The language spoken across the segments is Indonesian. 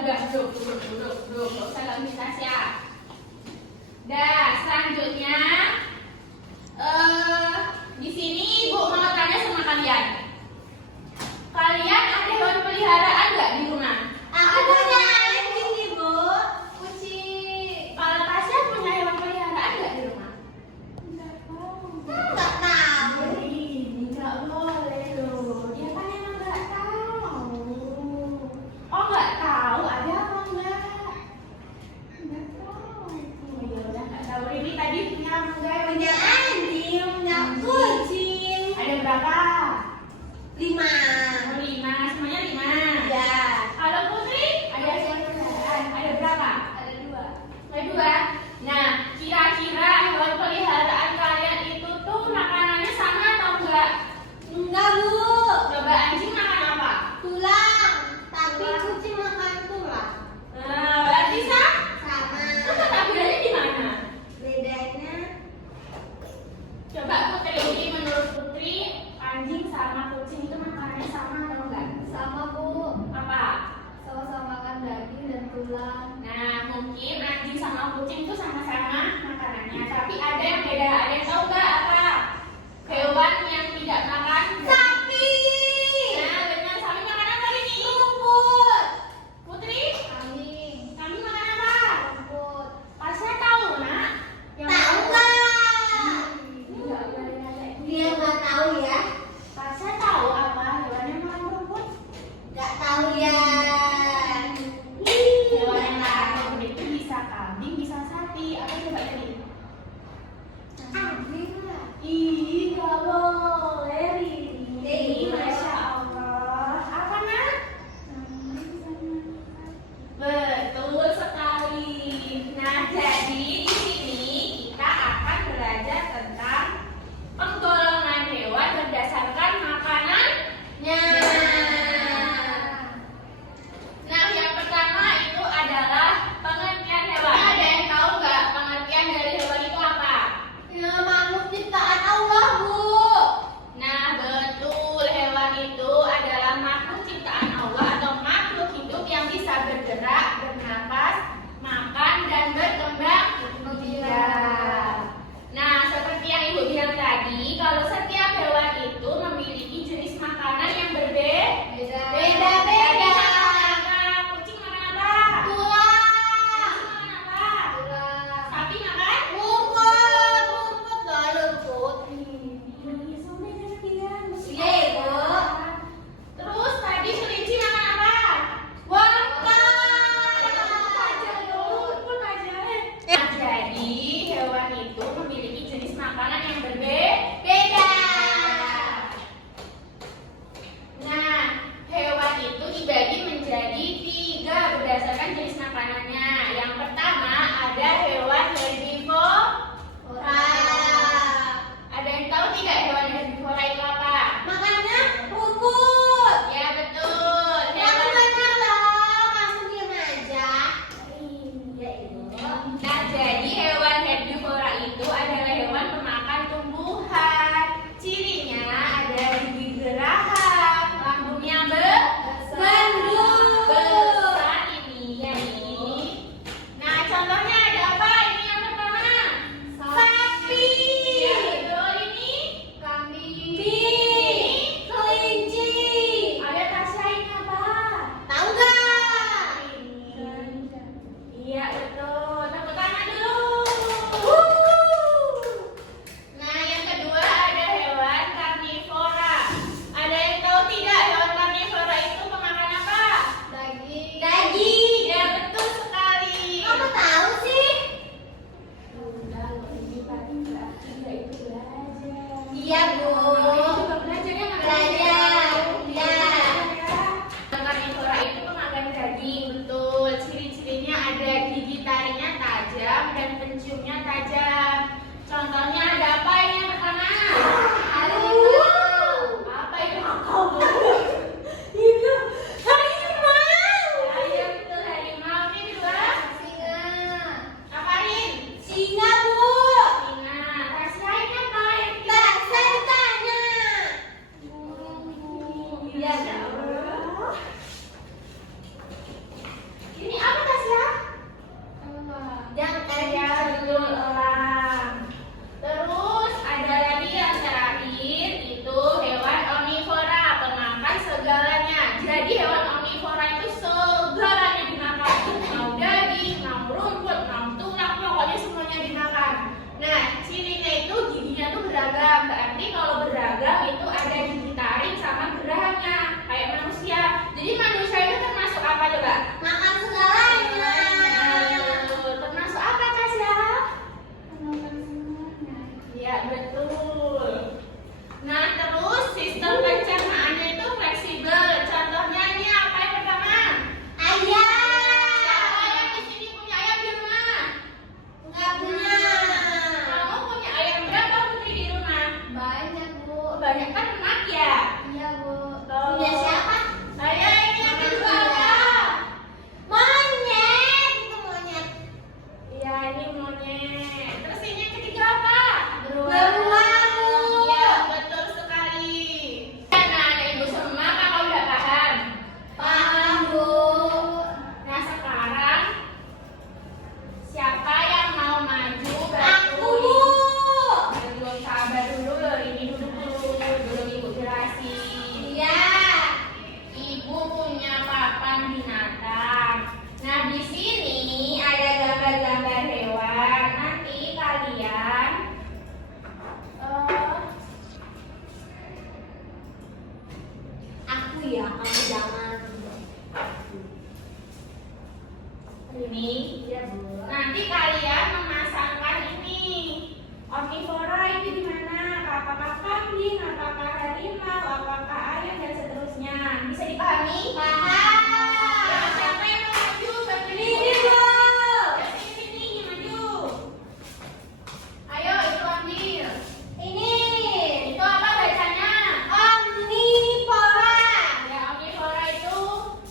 udah, duduk. Nggak usah gangguin Tasya. Dah, selanjutnya di sini Ibu mau tanya sama kalian. Kalian ada hewan peliharaan nggak di rumah? Aku punya anjing, Ibu. Kucing. Kalau Tasya punya hewan peliharaan nggak di rumah? Nggak tahu. Nggak boleh loh. Dia kan emang nggak tahu. Oh, nggak tahu ada apa enggak? Nggak tahu. Oh, ya udah nggak tahu. Ini tadi punya apa enggak? Punya anjing, punya kucing. Ada berapa? 5. Oh, 5. Semuanya 5. Ya. Kalau Putri ada hewan peliharaan. Ada berapa? Ada 2. Ada 2. Nah, kira-kira hewan peliharaan kalian itu tuh makanannya sama atau enggak? Enggak, Bu. Coba anjing makan apa? Tulang. Tapi Tulang. kucing makan tulang. Nah, berarti sama. Sama. Terus letak bedanya di mana? Bedanya Coba Putri, menurut Putri, anjing sama kucing itu makanannya sama atau enggak? sama, Bu. Apa? Sama-sama makan daging dan tulang. Nah, mungkin anjing sama kucing itu sama-sama makanannya, tapi ada yang beda. Ada yang tahu nggak apa? Hewan yang tidak makan Sapi. Nah, benar. Sapi makan apa ini? Rumput. Putri, Kambing. kami makan apa? Rumput. Tasya tahu, nak? Tahu nggak? Nggak boleh nanya. Dia nggak tahu ya. Tasya tahu apa hewan yang makan rumput? Nggak tahu ya. Hewan yang makan rumput itu bisa kambing, bisa sapi. Apa coba tadi? Kambing lah. Ih, nggak boleh, Rini. Iya. Masya Allah. Apa, nak? Betul sekali. Nah, jadi di sini kita akan belajar tentang penggolongan hewan berdasarkan makanannya. Nah, yang pertama itu adalah pengertian hewan. Ada yang tahu nggak pengertian dari hewan itu apa? Ya, makhluk ciptaan Allah, Bu. Nah, betul, hewan itu adalah makhluk ciptaan Allah atau makhluk hidup yang bisa bergerak, bernapas, makan, dan berkembang biak. Nah, seperti yang Ibu bilang tadi, kalau setiap hewan itu memiliki jenis makanan yang berbeda. Beda-beda. Kucing makan apa? Tulang. Anjing makan apa? Tulang. Sapi makan? Rumput. Rumput lah, rumput. Iya, Ibu. Terus tadi kelinci makan apa? Wortel. Nah, jadi hewan itu memiliki jenis makanan yang berbeda. Beda. Nah, hewan itu dibagi menjadi 3 berdasarkan jenis makanannya. Yang pertama ada hewan herbivora. Ada yang tahu tidak hewan herbivora itu apa? Makannya rumput. Ya, betul. Kamu Hewan benar loh, kamu diam aja. Iya, Ibu. Nah, jadi hewan herbivora itu adalah hewan pemakan tumbuhan. Cirinya ada gigi geraham, lambungnya besar ini. Nah, contohnya ada apa? Ini yang pertama. Sapi. Ya, betul ini. Kambing. Ini. Kelinci. Ada Tasya ini apa? Tahu nggak? Iya, betul. Tepuk tangan dulu. Nah, yang kedua ada hewan karnivora. Ada yang tahu tidak hewan karnivora itu pemakan apa? Daging. Daging. Ya, betul sekali. Kamu tahu sih? Udah, loh, ini tadi berarti dia itu belajar. Iya, Bu. Ini juga belajar ya, Kak? Belajar. Ya. Karnivora itu pemakan daging, betul. Ciri-cirinya ada gigi taring. buat gambar hewan. Nanti kalian Aku ya, kamu jangan. ini. Iya, Bu. Nanti kalian memasangkan ini. Omnivora itu di mana? Apakah kambing, apakah harimau, apakah ayam dan seterusnya. Bisa dipahami? Paham. Ya, siapa yang mau maju? Bantu Ini, Bu. Ya, sini maju. Ayo, itu ambil. Ini Itu apa bacanya? omnivora. Ya, omnivora itu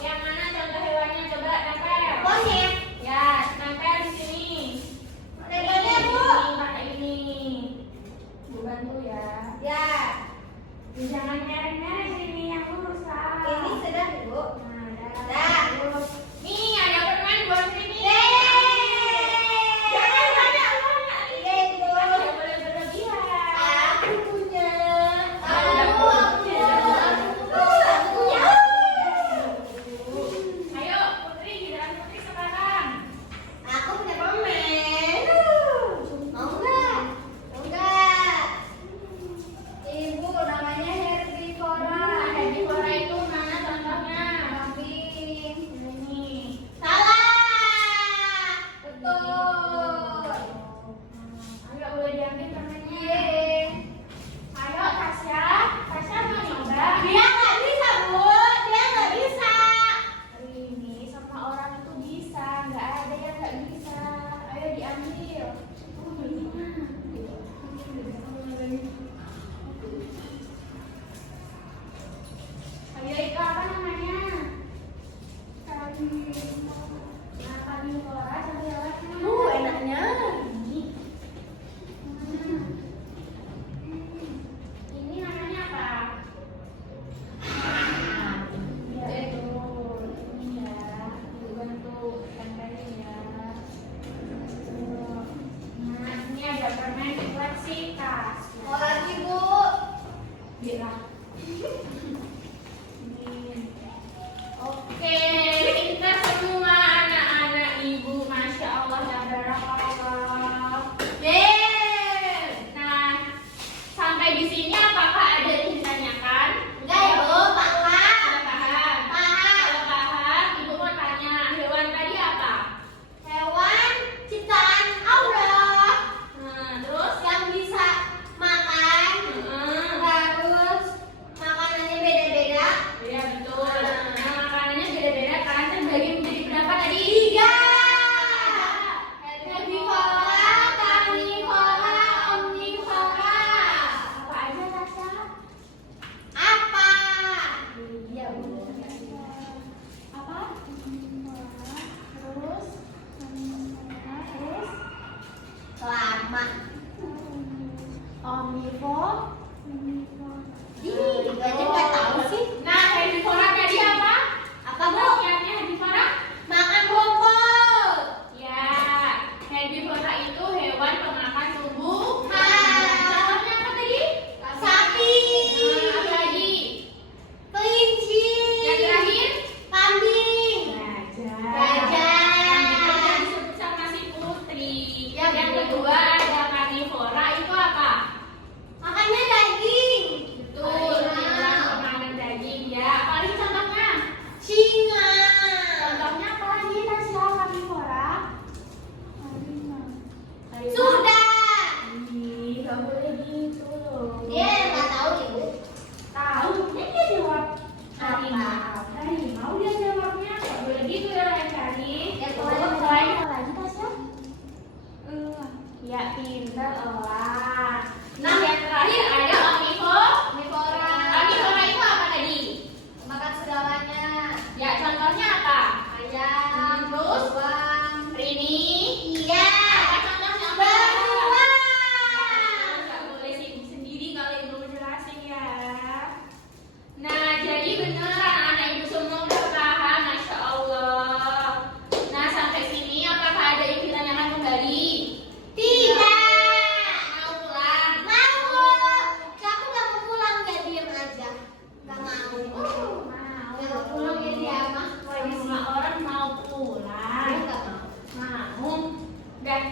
yang mana contoh hewannya? Coba tempel. Monyet. Ya, tempel di sini. Tempelnya, Bu. Pakai ini. Bu bantu ya. Ya, Jangan nyari-nyari sini yang lurus lah. ini sudah, Bu. Nah, Dah. terus. Nih ada permen buat sini. Yeay. Jangan banyak. Yeay, Bu. Tidak boleh berlebihan. Aku punya. Aku punya. Ayo, Putri, giliran Putri sekarang. Aku punya permen. Mau nggak? Mau nggak? Ibu namanya herbivora. Herbivora itu mana contohnya? Kambing. Ini. Salah. Betul. Enggak boleh diambil permennya. Yeay. Ayo, Tasya. Tasya mau nyoba. Dia nggak bisa, Bu. Dia nggak bisa. Ini sama orang itu bisa, nggak ada yang nggak bisa. Ayo diambil. Ayo itu apa namanya? Nah, karnivora sampai lewatnya. Enaknya. Ini. Ini namanya apa? Ya, betul. Ini ya, dibantu tempelin ya. Nah, ini ada permen fleksitas. Mau lagi, Bu? Bila. Ini. Oke, pintar semua anak-anak ibu.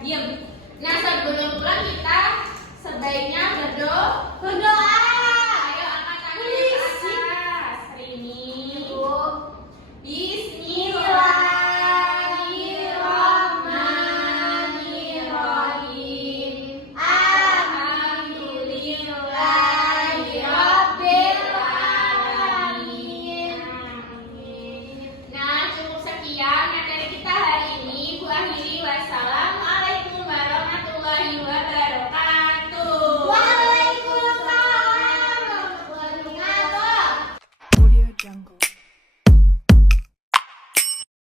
Diam. Nah, sebelum pulang kita sebaiknya berdoa. Ayo angkat tangan ke atas. Hari ini. Bismillahirrahmanirrahim. Alhamdulillah.